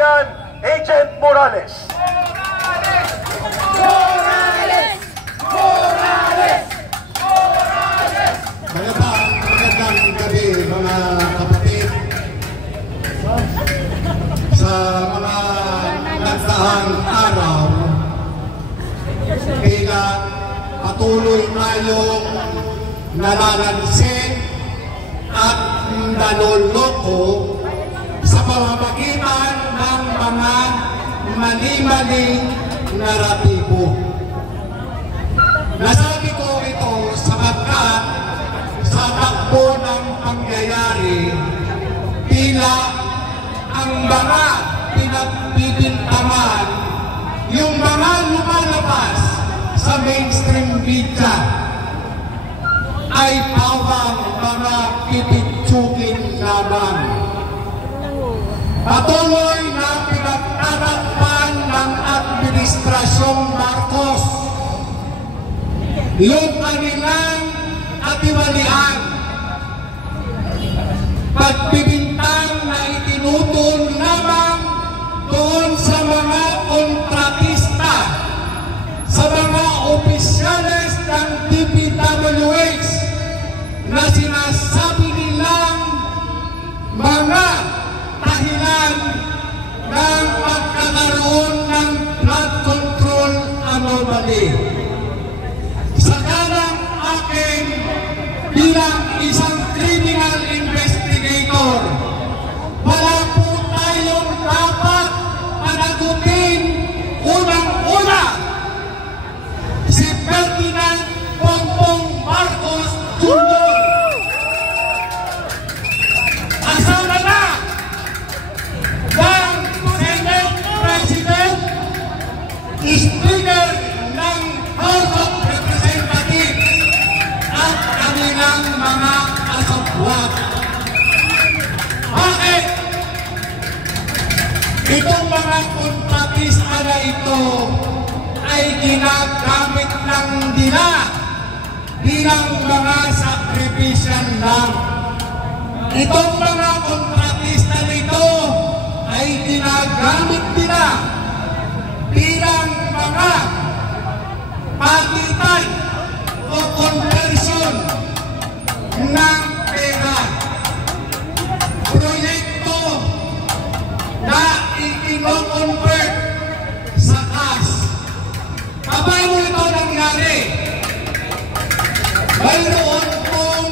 Bayan, Agent Morales. Magandang gabi mga kapatid. Sa mga nagdaang araw, kaya patuloy tayong nalalalisin at naloloko sa pamamagitan ng mga mali-maling naratibo. Nasabi ko ito sapagkat sa takbo ng pangyayari, tila ang mga pinagbibintangan, yung mga lumalabas sa mainstream media ay pawang mga pipitsugin lamang. Patuloy na pinagtatakpan ng Administrasyong Marcos yung kanilang katiwalian, pagbibintang na itinutun lamang doon sa mga kontratista, sa mga opisyales ng DPWH na sinasabi nilang mga dahilan ng pagkakaroon ng blood control anomaly. Sa kanang akin bilang isang criminal investigator, wala po tayong dapat panagutin unang-una si Ferdinand Bongbong Marcos Jr. Asama na ng Senate President, Speaker ng House of Representatives at kanilang mga kasabwat. Bakit? Itong mga kontratista na ito ay ginagamit lang nila bilang mga sakripisyan lang. Itong mga kontratista nito ay ginagamit nila bilang mga pagitan o conversion ng pera. Proyekto na i-convert sa cash. Paano ito nangyari? Mayroon pong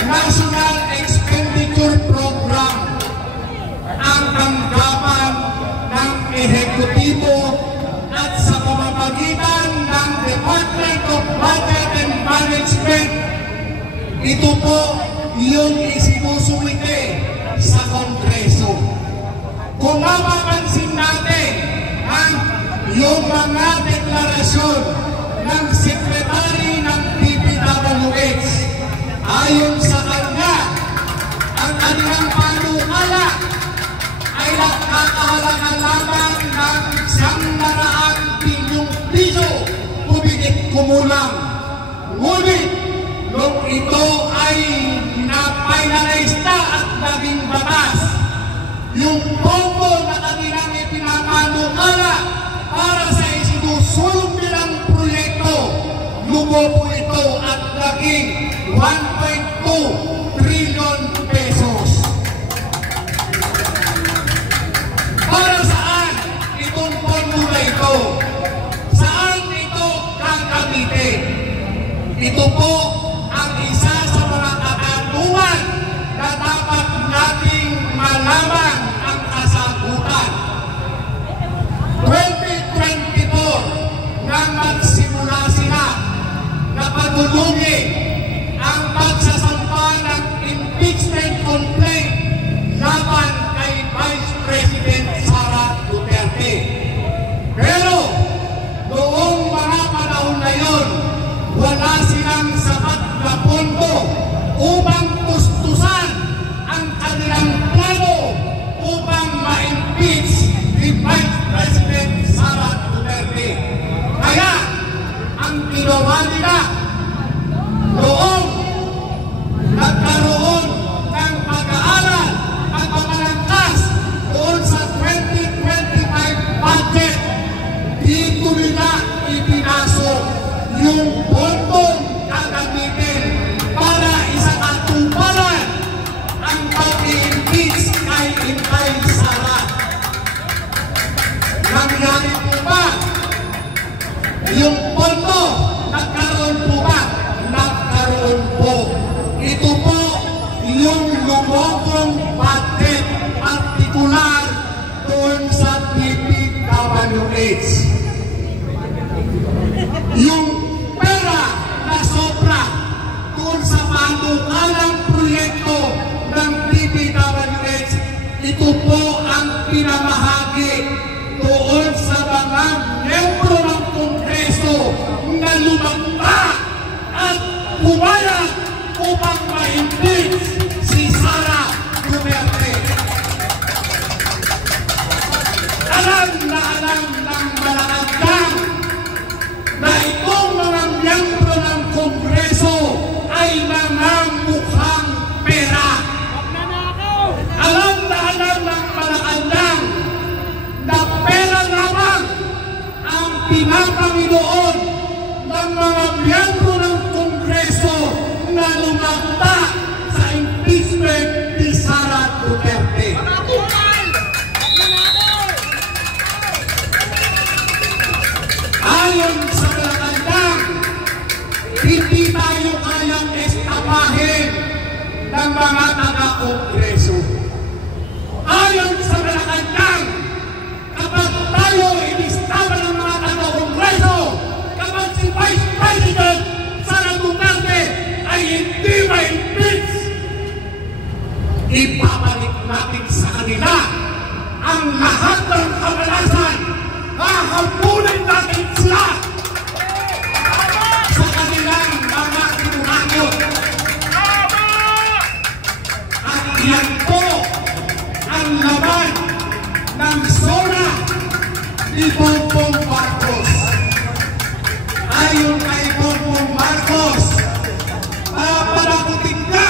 National Expenditure Program ang tanggapan ng ehekutibo at sa pamamagitan ng Department of Budget and Management, ito po yung isinusuwite sa Kongreso. Kung mapapansin natin yung mga deklarasyon ng Secretary ng DPWH, ayon sa kanya, ang kanilang panukala ay nakakahalaga lamang ng 100 bilyong piso, humigit kumulang. Ngunit, nung ito ay na-finalize na at naging batas, yung pondo na kanilang ipinapanukala para sa isinusulong nilang proyekto, lumobo ito at naging 1.2 trillion pesos. Para saan itong pondo na ito? Saan ito gagamitin? Ito po ang isa sa mga katanungan na dapat nating malaman ang kasagutan. 2024 nang magsimula sila na padulungin ang pagsasampa ng impeachment complaint laban kay Vice President Sara Duterte. Pero noong mga panahon na yon, wala silang sapat na pondo upang tustusan ang kanilang plano upang ma-impeach si Vice President Sara Duterte. Kaya ang ginawa nila noong nagkaroon ng pag-aaral at pagkalangkas doon sa 2020 ang pinamahagi doon sa mga miyembro ng Kongreso na lumagda at pumayag upang ma-impeach si Sara Duterte. Alam ng Malacanang na itong mga miyembro ng Kongreso ay nangamukhang pera. Alam ng Malacanang na pera lamang ang pinapanginoon ng mga miyembro ng Kongreso na lumagda sa impeachment ni Sara Duterte. Ayon sa Malacanang, hindi tayo kayang estapahin ng mga taga-Kongreso. Ayon sa Malacanang, kapag tayo inistaba ng mga taga-Kongreso, kapag si Vice President Sara Duterte ay hindi ma-impeach, ibabalik natin sa kanila ang lahat ng kamalasan. Hahabulin natin sila sa kanilang mga kinuhagot. At yan po ang laban ng SONA ni Bongbong Marcos. Ayon kay Bongbong Marcos, papalakutin na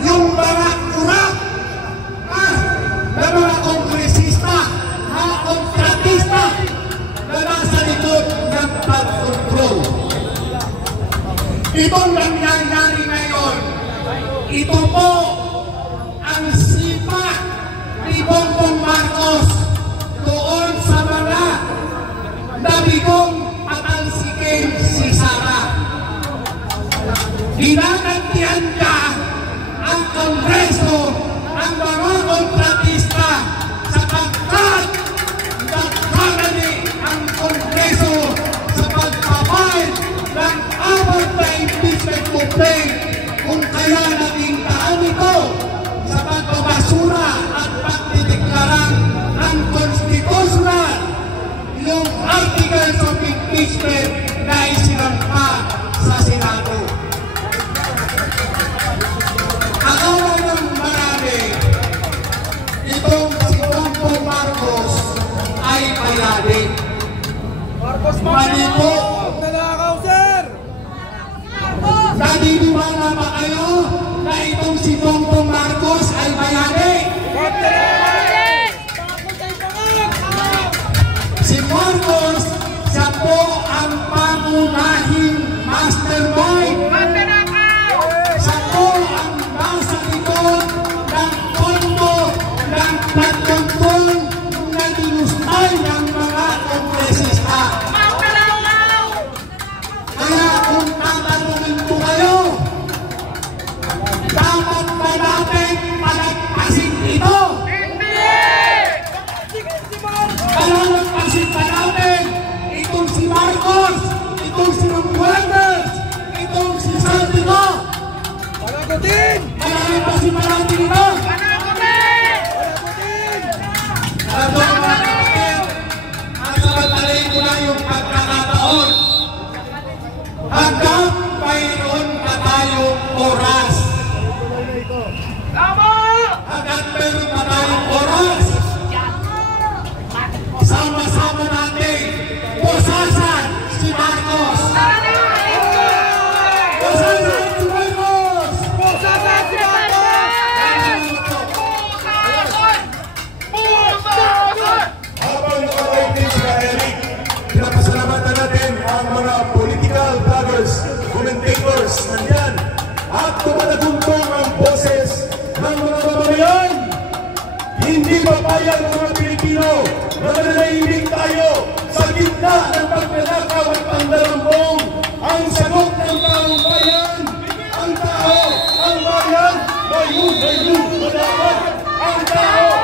yung mga kurap na mga kongresista, mga kontratista na nasa likod ng pag-control. Itong nangyayari ngayon, ito po ang sipa ni Bongbong Marcos doon sa mga nabigong patalsikin si Sara. Ginagastihan niya ang Kongreso, ang mga kontratista sapagkat nagkamali ang Kongreso sa pagpapahid ng apat na impeachment complaint kung kaya naging daan ito sa pagbabasura at pagdideklarang unconstitutional yung articles of impeachment na isinampa sa Senado. Akala ng marami, itong si Bongbong Marcos ay bayani. Mali po. Naniniwala ba kayo na itong si Bongbong Marcos ay bayani? Si Marcos, siya po ang pangunahing mastermind. Siya po ang nasa likod ng pondo ng pagkontrol na dinustay ng mga kongresista. Kaya kung tatanungin ko kayo, dapat ba natin palagpasin ito? Palagpasin ba natin itong si Marcos, itong si Romualdez, itong si Saldico? Palagpasin ba natin ito? At sabantalin ko na yung pagkakataon hanggang mayroon pa tayong oras. Hanggang mayroon pa tayong oras, sama-sama natin pusasan si Marcos. Pusasan si Marcos! Pusasan si Marcos! Habang nakapagpapit si Eric, pinapasalamatan natin ang mga political bloggers, commentators, nandyan, at tumatagundong ang boses ng mga mamamayan. Hindi papayag ng mga Pilipino na mananahimik tayo sa gitna ng pagpalakaw at pandarambong. Ang sagot ng taong bayan, ang tao, ang bayan, mayroon, madapat. Ang tao,